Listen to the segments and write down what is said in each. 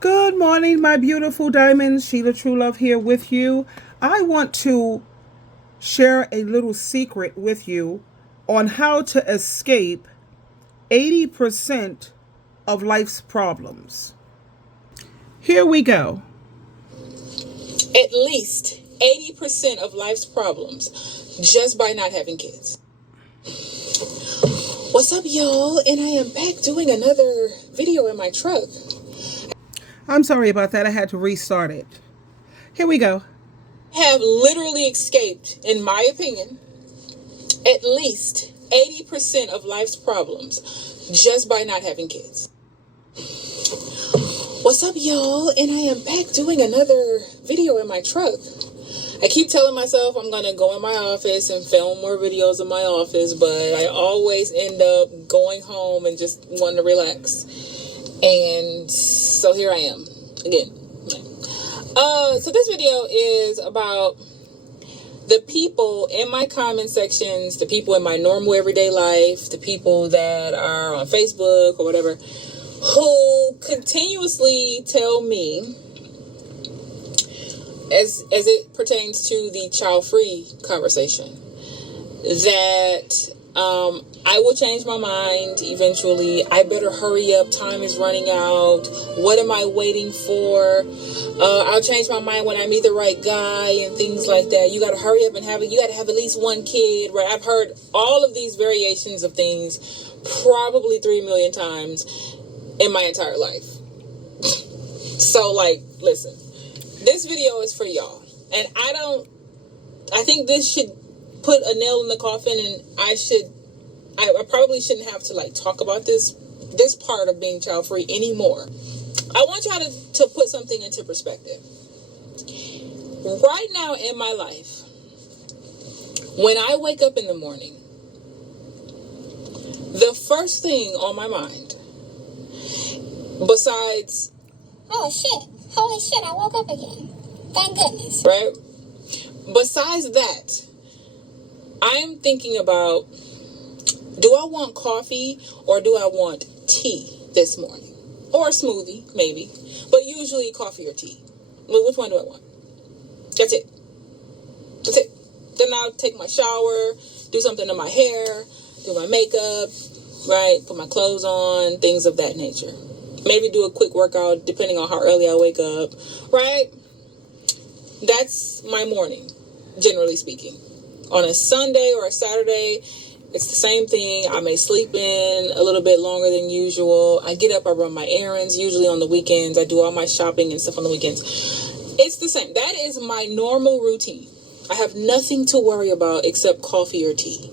Good morning, my beautiful diamonds. SheilaTruelove here with you. I want to share a little secret with you on how to escape 80% of life's problems. Here we go. At least 80% of life's problems just by not having kids. What's up, y'all? And I am back doing another video in my truck. I'm sorry about that. I had to restart it. Here we go. Have literally escaped, in my opinion, at least 80% of life's problems just by not having kids. What's up, y'all? And I am back doing another video in my truck. I keep telling myself I'm going to go in my office and film more videos in my office, but I always end up going home and just wanting to relax. And so here I am again. So this video is about the people in my comment sections, the people in my normal everyday life, the people that are on Facebook or whatever, who continuously tell me, as it pertains to the child-free conversation, that I will change my mind eventually. I better hurry up. Time is running out. What am I waiting for? I'll change my mind when I meet the right guy and things like that. You got to hurry up and have it. You got to have at least one kid, right? I've heard all of these variations of things probably 3 million times in my entire life. So, listen, this video is for y'all. And I think this should put a nail in the coffin, and I probably shouldn't have to talk about this part of being child free anymore. I want y'all to put something into perspective. Right now in my life, when I wake up in the morning, the first thing on my mind, besides, oh shit, holy shit, I woke up again. Thank goodness. Right? Besides that, I'm thinking about, do I want coffee or do I want tea this morning? Or a smoothie, maybe. But usually coffee or tea. Well, which one do I want? That's it. That's it. Then I'll take my shower, do something to my hair, do my makeup, right? Put my clothes on, things of that nature. Maybe do a quick workout depending on how early I wake up, right? That's my morning, generally speaking. On a Sunday or a Saturday, it's the same thing. I may sleep in a little bit longer than usual. I get up, I run my errands, usually on the weekends. I do all my shopping and stuff on the weekends. It's the same. That is my normal routine. I have nothing to worry about except coffee or tea.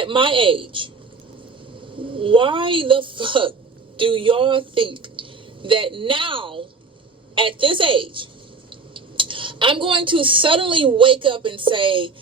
At my age, why the fuck do y'all think that now, at this age, I'm going to suddenly wake up and say,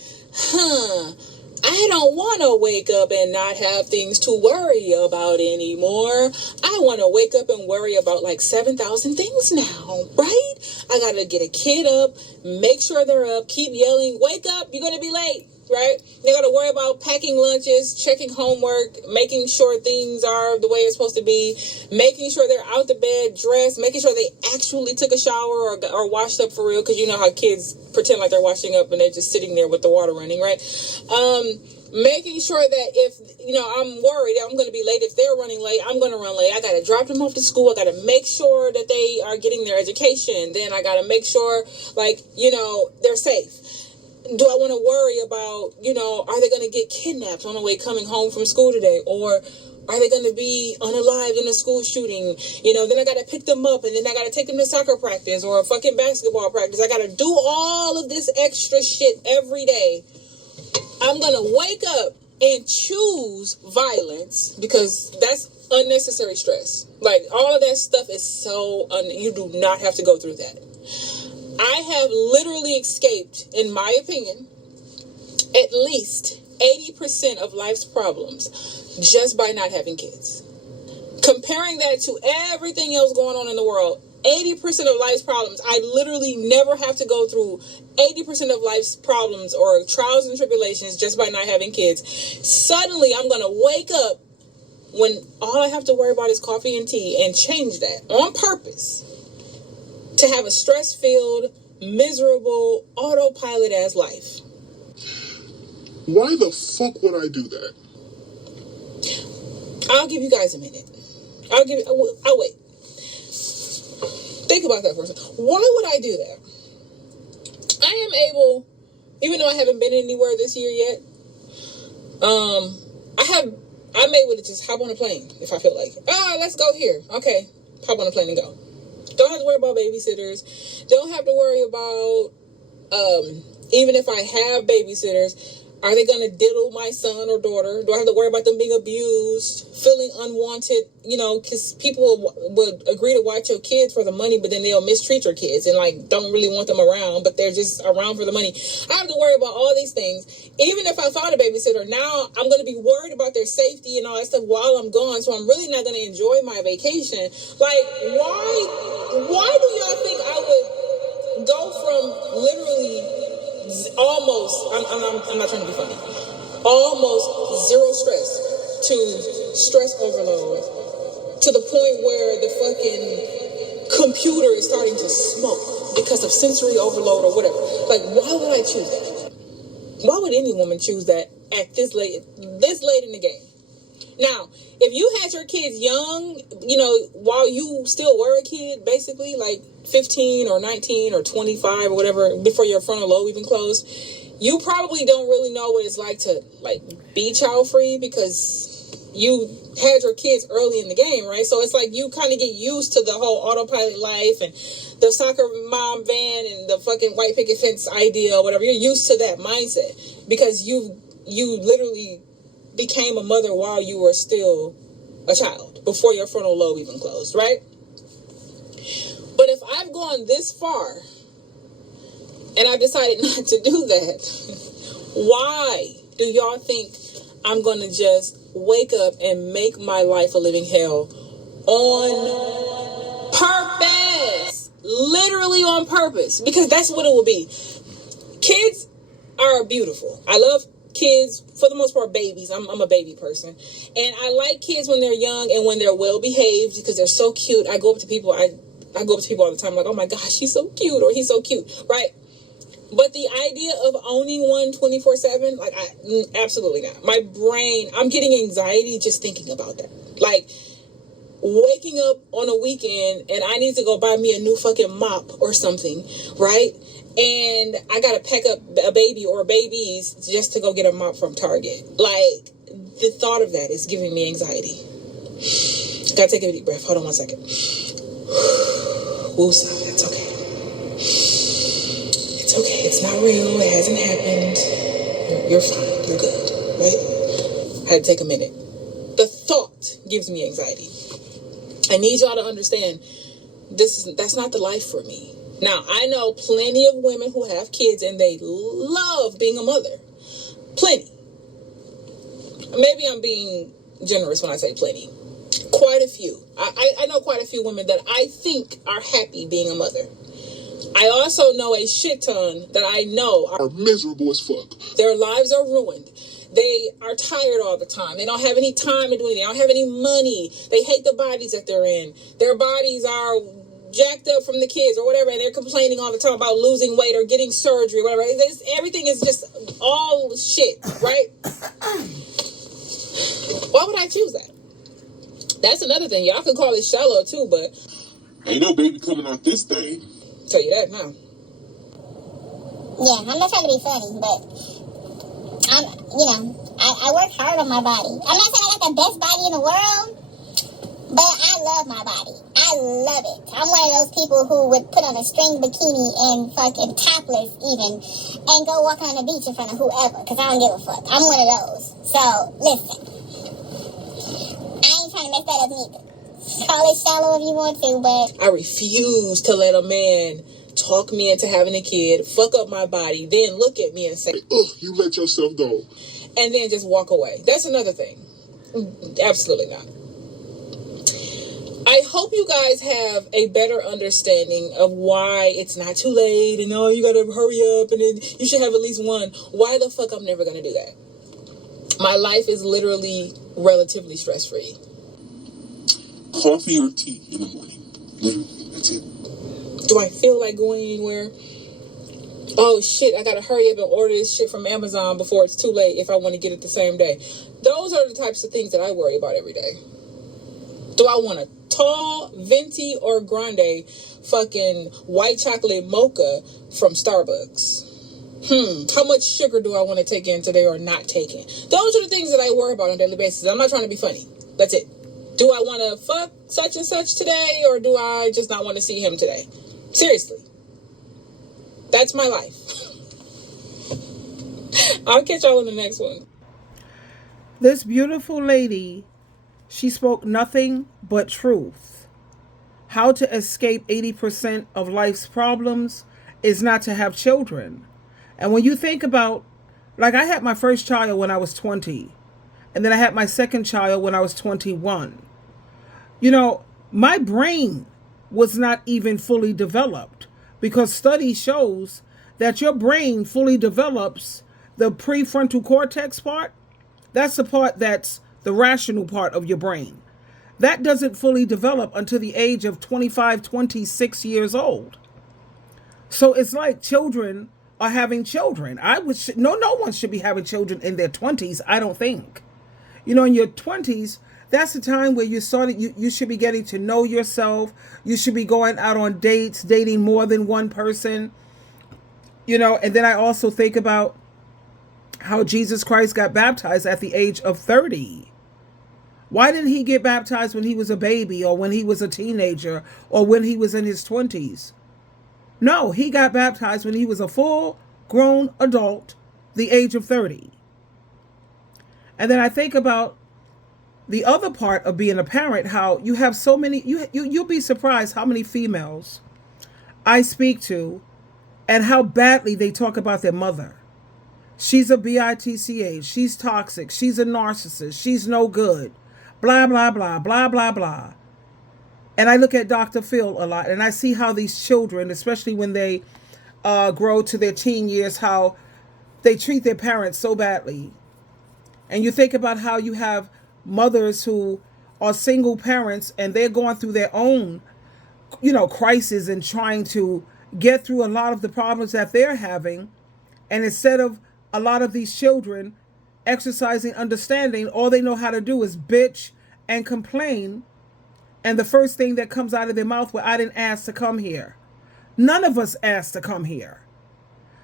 I don't want to wake up and not have things to worry about anymore. I want to wake up and worry about 7,000 things now, right? I got to get a kid up, make sure they're up, keep yelling, wake up, you're going to be late, right? They got to worry about packing lunches, checking homework, making sure things are the way it's supposed to be, making sure they're out the bed, dressed, making sure they actually took a shower or washed up for real, because you know how kids pretend like they're washing up and they're just sitting there with the water running, right? Making sure that if, I'm worried I'm going to be late. If they're running late, I'm going to run late. I got to drop them off to school. I got to make sure that they are getting their education. Then I got to make sure, they're safe. Do I want to worry about, are they going to get kidnapped on the way coming home from school today? Or are they going to be unalived in a school shooting? Then I got to pick them up, and then I got to take them to soccer practice or a fucking basketball practice. I got to do all of this extra shit every day. I'm going to wake up and choose violence because that's unnecessary stress. All of that stuff is so, you do not have to go through that. I have literally escaped, in my opinion, at least 80% of life's problems just by not having kids. Comparing that to everything else going on in the world, 80% of life's problems, I literally never have to go through 80% of life's problems or trials and tribulations just by not having kids. Suddenly, I'm going to wake up when all I have to worry about is coffee and tea, and change that on purpose to have a stress-filled, miserable, autopilot-ass life. Why the fuck would I do that? I'll give you guys a minute. I'll wait. Think about that for a second. Why would I do that? I am able, even though I haven't been anywhere this year yet, I'm able to just hop on a plane if I feel like it. Let's go here. Okay, hop on a plane and go. Don't have to worry about babysitters. Don't have to worry about, even if I have babysitters, are they going to diddle my son or daughter? Do I have to worry about them being abused, feeling unwanted? Because people would agree to watch your kids for the money, but then they'll mistreat your kids and don't really want them around, but they're just around for the money. I have to worry about all these things. Even if I found a babysitter, now I'm going to be worried about their safety and all that stuff while I'm gone. So I'm really not going to enjoy my vacation. Why do y'all think I would go from literally almost, I'm not trying to be funny, almost zero stress to stress overload, to the point where the fucking computer is starting to smoke because of sensory overload or whatever? Why would I choose that? Why would any woman choose that at this late in the game? Now, if you had your kids young, while you still were a kid, basically, 15 or 19 or 25 or whatever, before your frontal lobe even closed, you probably don't really know what it's like to, be child-free because you had your kids early in the game, right? So it's you kind of get used to the whole autopilot life and the soccer mom van and the fucking white picket fence idea or whatever. You're used to that mindset because you literally became a mother while you were still a child, before your frontal lobe even closed, right? But if I've gone this far and I've decided not to do that, why do y'all think I'm going to just wake up and make my life a living hell on purpose? Literally on purpose. Because that's what it will be. Kids are beautiful. I love kids, for the most part, babies. I'm a baby person. And I like kids when they're young and when they're well behaved because they're so cute. I go up to people all the time, like, oh my gosh, she's so cute, or he's so cute, right? But the idea of owning one 24/7, absolutely not. My brain, I'm getting anxiety just thinking about that. Waking up on a weekend and I need to go buy me a new fucking mop or something, right? And I gotta pack up a baby or babies just to go get a mop from Target. The thought of that is giving me anxiety. Gotta take a deep breath. Hold on one second. Woosah, that's okay. It's okay. It's not real. It hasn't happened. You're fine. You're good, right? I had to take a minute. The thought gives me anxiety. I need y'all to understand that's not the life for me. Now, I know plenty of women who have kids and they love being a mother. Plenty. Maybe I'm being generous when I say plenty. Quite a few. I know quite a few women that I think are happy being a mother. I also know a shit ton that I know are miserable as fuck. Their lives are ruined. They are tired all the time. They don't have any time to do anything. They don't have any money. They hate the bodies that they're in. Their bodies are jacked up from the kids or whatever, and they're complaining all the time about losing weight or getting surgery, whatever. Everything is just all shit, right? Why would I choose that? That's another thing. Y'all can call it shallow too, but ain't no baby coming out this thing. Tell you that now. Yeah, I'm not trying to be funny, but I work hard on my body. I'm not saying I got the best body in the world, but I love my body. I love it. I'm one of those people who would put on a string bikini and fucking topless even and go walk on the beach in front of whoever because I don't give a fuck. I'm one of those. So, listen. I ain't trying to mess that up neither. Call it shallow if you want to, but I refuse to let a man talk me into having a kid, fuck up my body, then look at me and say, ugh, you let yourself go. And then just walk away. That's another thing. Absolutely not. I hope you guys have a better understanding of why it's not too late and you gotta hurry up and then you should have at least one. Why the fuck I'm never gonna do that? My life is literally relatively stress-free? Coffee or tea in the morning. Literally, that's it. Do I feel like going anywhere? Oh shit, I gotta hurry up and order this shit from Amazon before it's too late if I want to get it the same day. Those are the types of things that I worry about every day. Do I want a tall, venti, or grande fucking white chocolate mocha from Starbucks? How much sugar do I want to take in today or not take in? Those are the things that I worry about on a daily basis. I'm not trying to be funny. That's it. Do I want to fuck such and such today, or do I just not want to see him today? Seriously. That's my life. I'll catch y'all in the next one. This beautiful lady, she spoke nothing but truth. How to escape 80% of life's problems is not to have children. And when you think about, like, I had my first child when I was 20, and then I had my second child when I was 21. You know, my brain was not even fully developed, because study shows that your brain fully develops the prefrontal cortex part. That's the part that's the rational part of your brain. That doesn't fully develop until the age of 25, 26 years old. So it's like children are having children. No one should be having children in their 20s, I don't think. You know, in your 20s, that's the time where you should be getting to know yourself. You should be going out on dates, dating more than one person. You know, and then I also think about how Jesus Christ got baptized at the age of 30. Why didn't he get baptized when he was a baby, or when he was a teenager, or when he was in his 20s? No, he got baptized when he was a full-grown adult, the age of 30. And then I think about the other part of being a parent, how you have so many, you'll be surprised how many females I speak to and how badly they talk about their mother. She's a bitch, she's toxic, she's a narcissist, she's no good, blah, blah, blah, blah, blah, blah. And I look at Dr. Phil a lot, and I see how these children, especially when they grow to their teen years, how they treat their parents so badly. And you think about how you have mothers who are single parents, and they're going through their own, crisis and trying to get through a lot of the problems that they're having. And instead of a lot of these children exercising understanding, all they know how to do is bitch and complain. And the first thing that comes out of their mouth, well, I didn't ask to come here. None of us asked to come here.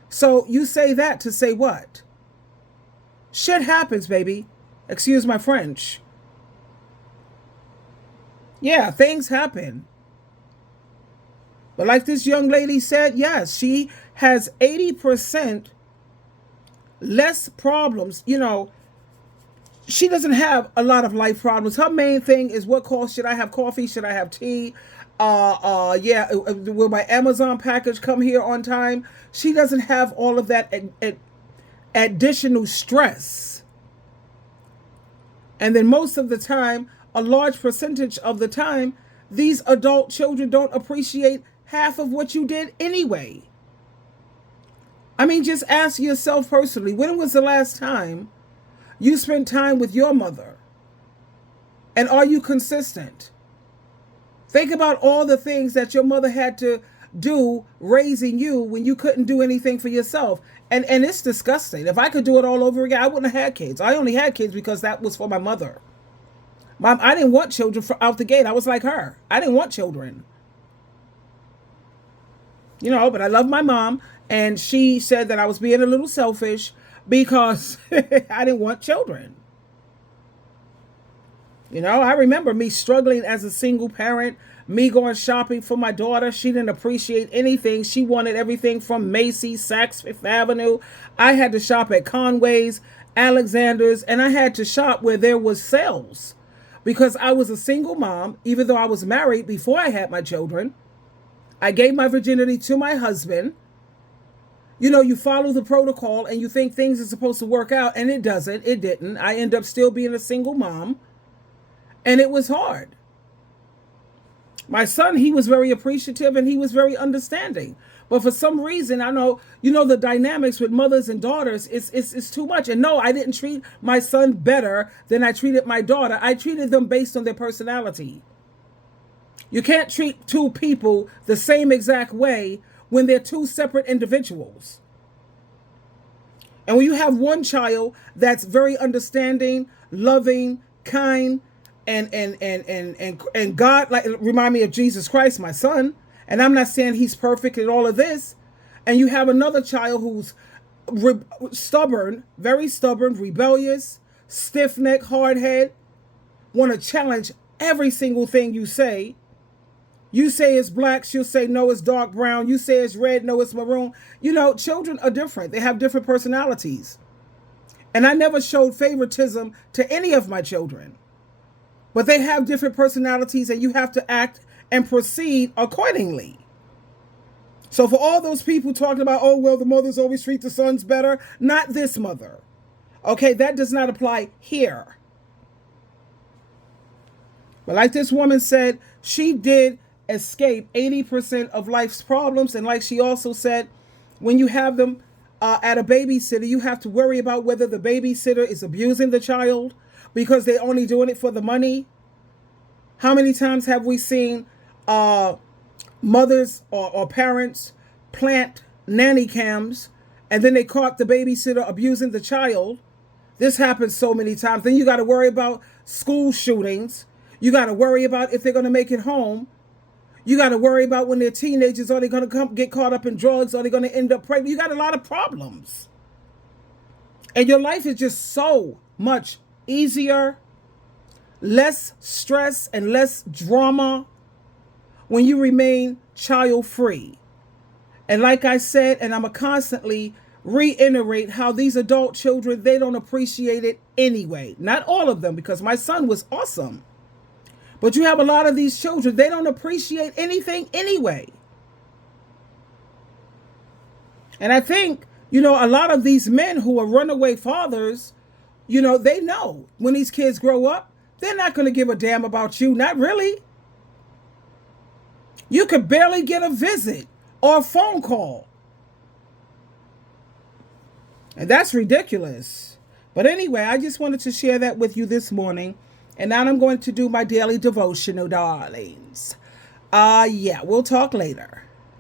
So you say that to say what? Shit happens, baby. Excuse my French. Yeah, things happen. But like this young lady said, yes, she has 80% less problems. She doesn't have a lot of life problems. Her main thing is, what cost should I have coffee? Should I have tea? Will my Amazon package come here on time? She doesn't have all of that additional stress. And then most of the time, a large percentage of the time, these adult children don't appreciate half of what you did anyway. I mean, just ask yourself personally, when was the last time you spent time with your mother? And are you consistent? Think about all the things that your mother had to do raising you when you couldn't do anything for yourself. And it's disgusting. If I could do it all over again, I wouldn't have had kids. I only had kids because that was for my mother. Mom, I didn't want children out the gate. I was like her. I didn't want children. But I love my mom. And she said that I was being a little selfish because I didn't want children. I remember me struggling as a single parent, me going shopping for my daughter. She didn't appreciate anything. She wanted everything from Macy's, Saks Fifth Avenue. I had to shop at Conway's, Alexander's, and I had to shop where there was sales because I was a single mom, even though I was married before I had my children. I gave my virginity to my husband. You follow the protocol and you think things are supposed to work out, and it doesn't. It didn't. I end up still being a single mom, and it was hard. My son, he was very appreciative and he was very understanding. But for some reason, I know, the dynamics with mothers and daughters is too much. And no, I didn't treat my son better than I treated my daughter. I treated them based on their personality. You can't treat two people the same exact way when they're two separate individuals. And when you have one child that's very understanding, loving, kind, and God, like, remind me of Jesus Christ, my son. And I'm not saying he's perfect in all of this. And you have another child who's stubborn, very stubborn, rebellious, stiff-necked, hard-head, want to challenge every single thing you say. You say it's black, she'll say no, it's dark brown. You say it's red, no, it's maroon. Children are different. They have different personalities. And I never showed favoritism to any of my children. But they have different personalities and you have to act and proceed accordingly. So for all those people talking about, oh, well, the mothers always treat the sons better, not this mother. Okay, that does not apply here. But like this woman said, she did escape 80% of life's problems. And like she also said, when you have them at a babysitter, you have to worry about whether the babysitter is abusing the child because they're only doing it for the money. How many times have we seen mothers or parents plant nanny cams and then they caught the babysitter abusing the child? This happens so many times. Then you got to worry about school shootings. You got to worry about if they're going to make it home. You got to worry about when they're teenagers, are they going to get caught up in drugs? Are they going to end up pregnant? You got a lot of problems. And your life is just so much easier, less stress and less drama when you remain child-free. And like I said, and I'm going to constantly reiterate how these adult children, they don't appreciate it anyway. Not all of them, because my son was awesome. But you have a lot of these children, they don't appreciate anything anyway. And I think, a lot of these men who are runaway fathers, they know when these kids grow up, they're not going to give a damn about you. Not really. You could barely get a visit or a phone call. And that's ridiculous. But anyway, I just wanted to share that with you this morning. And now I'm going to do my daily devotional, darlings. We'll talk later.